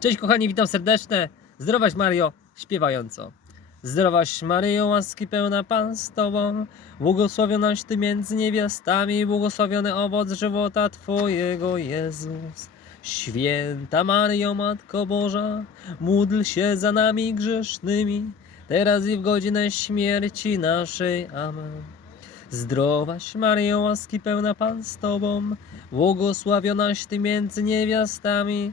Cześć kochani, witam serdecznie. Zdrowaś Mario, śpiewająco. Zdrowaś Maryjo, łaski pełna Pan z Tobą, błogosławionaś Ty między niewiastami, błogosławiony owoc żywota Twojego, Jezus. Święta Maryjo, Matko Boża, módl się za nami grzesznymi, teraz i w godzinę śmierci naszej. Amen. Zdrowaś Maryjo, łaski pełna Pan z Tobą, błogosławionaś Ty między niewiastami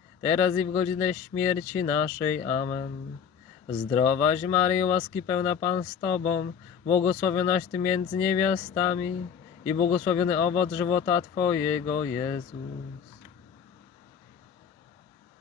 teraz i w godzinę śmierci naszej. Amen. Zdrowaś Maryjo, łaski pełna Pan z Tobą, błogosławionaś Ty między niewiastami i błogosławiony owoc żywota Twojego, Jezus.